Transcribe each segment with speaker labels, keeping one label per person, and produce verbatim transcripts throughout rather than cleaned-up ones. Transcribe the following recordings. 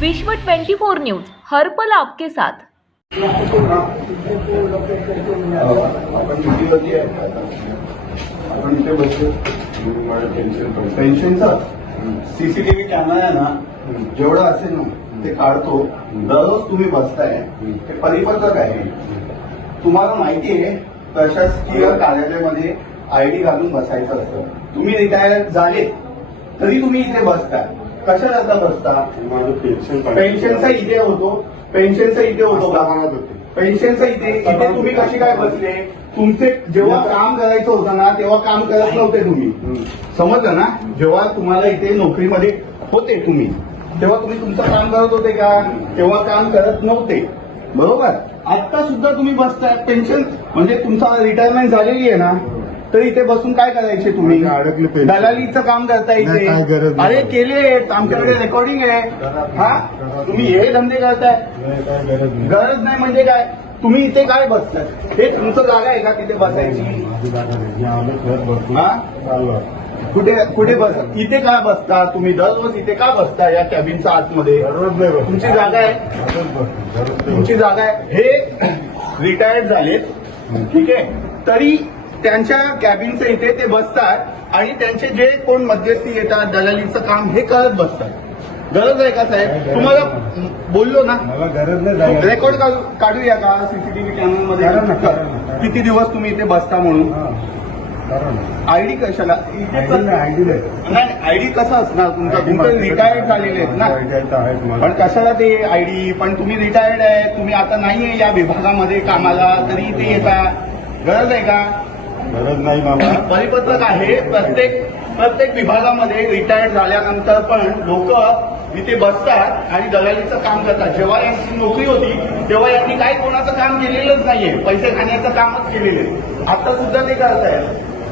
Speaker 1: विश्व चोवीस न्यूज हर पल आपके साथ।
Speaker 2: पेन्शनचा सीसीटीव्ही कॅमेरा आहे ना, जेवढं असेल ना ते काढतो. दररोज तुम्ही बसताय, ते परिपत्रक आहे. तुम्हाला माहिती आहे प्रशासकीय कार्यालयामध्ये आयडी घालून बसायचं असतं. तुम्ही रिटायर झाले तरी तुम्ही इथे बसताय. कशाला बसता?
Speaker 3: माझं पेन्शन
Speaker 2: पेन्शनचा इथे होतो, पेन्शनचा इथे होतो का? पेन्शनचा इथे इथे तुम्ही कशी काय बसले? तुमचे जेव्हा काम करायचं होतं ना तेव्हा काम करत नव्हते तुम्ही, समजलं ना? जेव्हा तुम्हाला इथे नोकरीमध्ये होते तुम्ही तेव्हा तुम्ही तुमचं काम करत होते का? तेव्हा काम करत नव्हते, बरोबर? आता सुद्धा तुम्ही बसताय. पेन्शन म्हणजे तुमचा रिटायरमेंट झालेली आहे ना, तर इथे बसून काय करायचे तुम्ही? दलालीचं काम करता इथे. अरे केले, आमच्याकडे रेकॉर्डिंग आहे. हा, तुम्ही हे धंदे करताय. गरज नाही म्हणजे काय? तुम्ही इथे काय बसताय? हे तुमचं जागा आहे का तिथे बसायची? कुठे कुठे बस इथे काय बसता तुम्ही? दररोज इथे का बसता या कॅबिनच्या आतमध्ये? तुमची जागा आहे, तुमची जागा आहे. हे रिटायर्ड झालेत, ठीक आहे, तरी त्यांच्या कॅबिनचं इथे ते बसतात आणि त्यांचे जे कोण मध्यस्थी येतात, दलालीचं काम हे करत बसतात. गरज आहे का साहेब? तुम्हाला बोललो ना,
Speaker 3: मला गरज नाही.
Speaker 2: रेकॉर्ड काढूया का सीसीटीव्ही कॅमेरामध्ये? किती दिवस तुम्ही इथे बसता म्हणून? आयडी कशाला?
Speaker 3: आयडी
Speaker 2: नाही, आयडी कसा असणार तुमचा? तुमचे रिटायर्ड झालेले आहेत ना, पण कशाला ते आयडी? पण तुम्ही रिटायर्ड आहे, तुम्ही आता नाहीये या विभागामध्ये कामाला, तरी इथे येता. गरज आहे का?
Speaker 3: गरज नाही मामा.
Speaker 2: परिपत्रक आहे. प्रत्येक प्रत्येक विभागामध्ये रिटायर्ड झाल्यानंतर पण लोक इथे बसतात आणि दलालीचं काम करतात. जेव्हा यांची नोकरी होती तेव्हा यांनी काही कोणाचं काम केलेलंच नाहीये, पैसे खाण्याचं कामच केलेलं आहे. आता सुद्धा ते करतायत.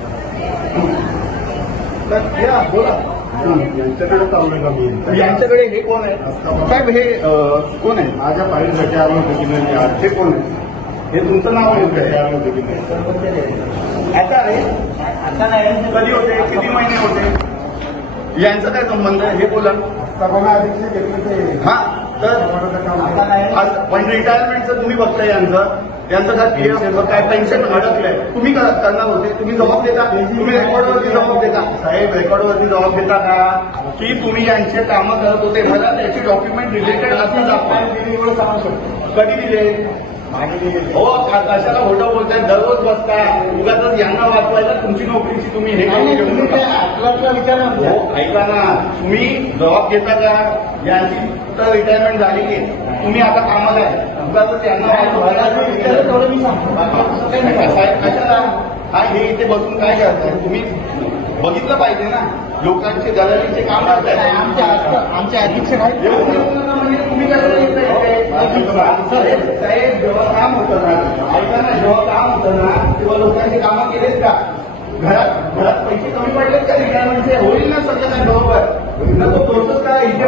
Speaker 2: या बोला,
Speaker 3: यांच्याकडे चाललोय का मी?
Speaker 2: यांच्याकडे हे कोण आहे साहेब? हे कोण आहे?
Speaker 3: माझ्या फाईलसाठी आलो होतो की नाही आज?
Speaker 2: हे कोण आहे? हे तुमचं नाव आहे का?
Speaker 3: आलो होतो की नाही?
Speaker 2: आता आहे, आता नाही. कधी होते? किती महिने होते? यांचा काय संबंध आहे? हे बोला. हा, तर पण रिटायरमेंटचं तुम्ही बघताय यांचं यांचं काय पीएफ काय पेन्शन अडकलंय, तुम्ही करणार होते. तुम्ही जबाब देता? तुम्ही रेकॉर्डवरती जबाब देता? साहेब, रेकॉर्डवरती जबाब देता का की तुम्ही यांचे कामं करत होते? मला त्याची डॉक्युमेंट रिलेटेड असं दाखवा. कधी दिले? हो, कशाला खोटं बोलताय? दररोज बसताय, उगाच यांना वाचवायला तुमची नोकरीची तुम्ही हे काम हो, ऐका ना, तुम्ही जबाब घेता का? यांची तर रिटायरमेंट झालेली आहे, तुम्ही आता कामाला आहे, उगाच यांना वाचवायला कशाला? हा, हे इथे बसून काय करताय तुम्ही? बघितलं पाहिजे ना, लोकांचे दलालीचे काम करताय. आमच्या अध्यक्ष म्हणजे तुम्ही कसं साहेब, जेव्हा काम होतं ना, ऐका ना, जेव्हा काम होतं ना तेव्हा लोकांचे कामं केलेत का? घरात घरात पैसे कमी पडलेत का? रिटायरमेंटचे होईल ना सगळं काय बरोबर? तो तोच का इथे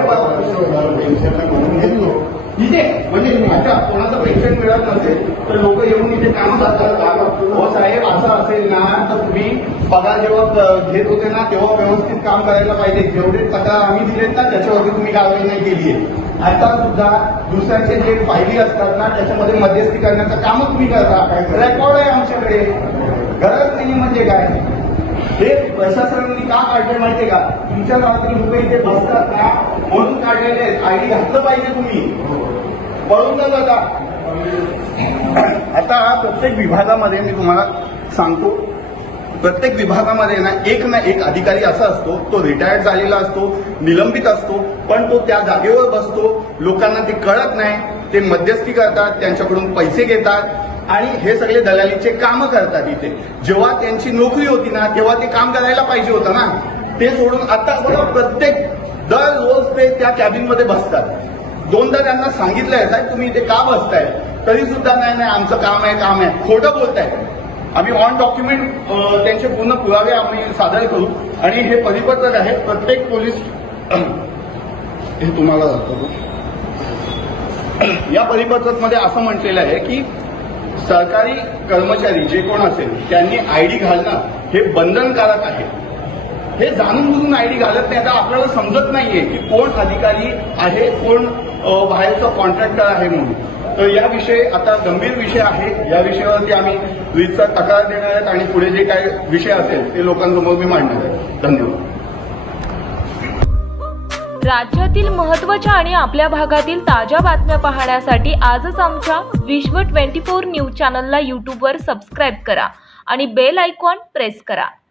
Speaker 2: इथे म्हणजे आता कोणाचं पेन्शन मिळत नसेल तर लोक येऊन इथे काम करतात का? हो साहेब, असं असेल ना तर तुम्ही पगार जेव्हा घेत होते ना तेव्हा व्यवस्थित काम करायला पाहिजे. जेवढे तक्रार आम्ही दिलेत ना त्याच्यावरती तुम्ही कारवाई नाही केली आहे. आता सुद्धा दुसऱ्यांचे जे फायली असतात ना त्याच्यामध्ये मध्यस्थी करण्याचं काम तुम्ही करता. रेकॉर्ड आहे आमच्याकडे. गरज नाही म्हणजे काय? हे प्रशासनाने का काढले माहितीये का? तुमच्या गावातील लोक इथे बसतात ना म्हणून काढलेले आहेत. आयडी घातलं पाहिजे तुम्ही, पळून न जाता. आता प्रत्येक विभागामध्ये मी तुम्हाला सांगतो, प्रत्येक विभागामध्ये ना एक ना एक अधिकारी असा असतो, तो रिटायर्ड झालेला असतो, निलंबित असतो, पण तो त्या जागेवर बसतो. लोकांना ते कळत नाही, ते मध्यस्थी करतात, त्यांच्याकडून पैसे घेतात आणि हे सगळे दलालीचे कामं करतात इथे. जेव्हा त्यांची नोकरी होती ना तेव्हा ते काम करायला पाहिजे होतं ना, ते सोडून आता बघा प्रत्येक दररोज ते त्या कॅबिनमध्ये बसतात. दोनदा त्यांना सांगितलंय, साहेब तुम्ही इथे का बसताय? तरी सुद्धा नाही नाही आमचं काम आहे, काम आहे, खोटं बोलताय. आम्ही ऑन डॉक्युमेंट त्यांचे पूर्ण पुरावे आम्ही सादर करू आणि हे परिपत्रक आहे. प्रत्येक पोलीस हे तुम्हाला या परिपत्रकमध्ये असं म्हटलेलं आहे की सरकारी कर्मचारी जे कोण असेल त्यांनी आयडी घालणं हे बंधनकारक आहे. हे जाणून बुजून आयडी घालत नाही. आता आपल्याला समजत नाहीये की कोण अधिकारी आहे, कोण अ, बाहेरचा कॉन्ट्रॅक्टर आहे म्हणून. तर या विषयी आता गंभीर विषय आहे. या विषयावरती आम्ही विचार तक्रार देणार आहेत आणि पुढे जे काही विषय असेल ते लोकांसमोर मी मांडणार आहे. धन्यवाद.
Speaker 1: राज्यातील महत्त्वाच्या आणि आपल्या भागातील ताज्या बातम्या पाहण्यासाठी आजच आमच्या विश्व ट्वेंटी फोर न्यूज चॅनलला यूट्यूबवर सबस्क्राईब करा आणि बेल आयकॉन प्रेस करा.